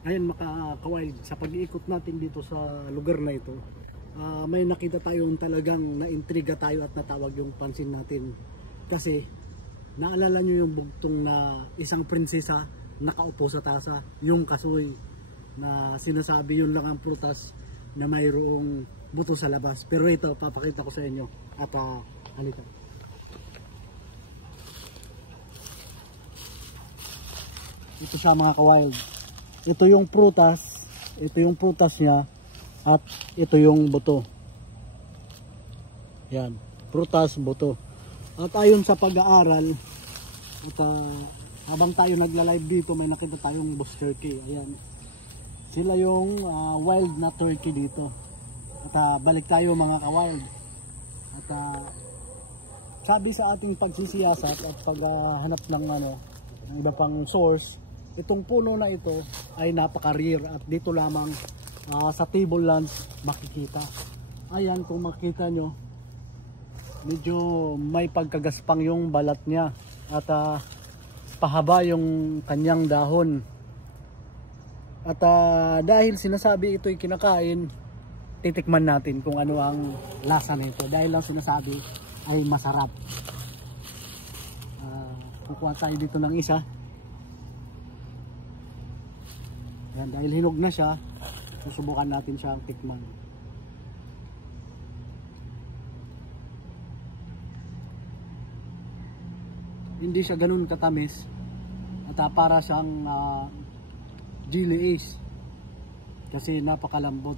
Ayun mga kawild, sa pag-iikot natin dito sa lugar na ito, may nakita tayong talagang naintriga tayo at natawag yung pansin natin. Kasi naalala nyo yung bugtong na isang prinsesa nakaupo sa tasa, yung kasoy na sinasabi yun lang ang prutas na mayroong buto sa labas. Pero ito, papakita ko sa inyo at halika. Ito siya mga kawild. Ito yung prutas niya at ito yung buto. Yan, prutas, buto. At ayon sa pag-aaral, at habang tayo nagla-live dito, may nakita tayong bush turkey. Ayan. Sila yung wild na turkey dito. At balik tayo mga ka-wild. At sabi sa ating pagsisiyasat at paghanap ng ng iba pang source, itong puno na ito ay napaka-rare at dito lamang sa tablelands makikita. Ayan, kung makita nyo, medyo may pagkagaspang yung balat niya at pahaba yung kanyang dahon. At dahil sinasabi ito'y kinakain, titikman natin kung ano ang lasa nito. Dahil lang sinasabi ay masarap. Kukuha tayo dito ng isa. Yan, dahil hinog na siya, susubukan natin siyang tikman. Hindi siya ganun katamis at para siyang jelly ace kasi napakalambot.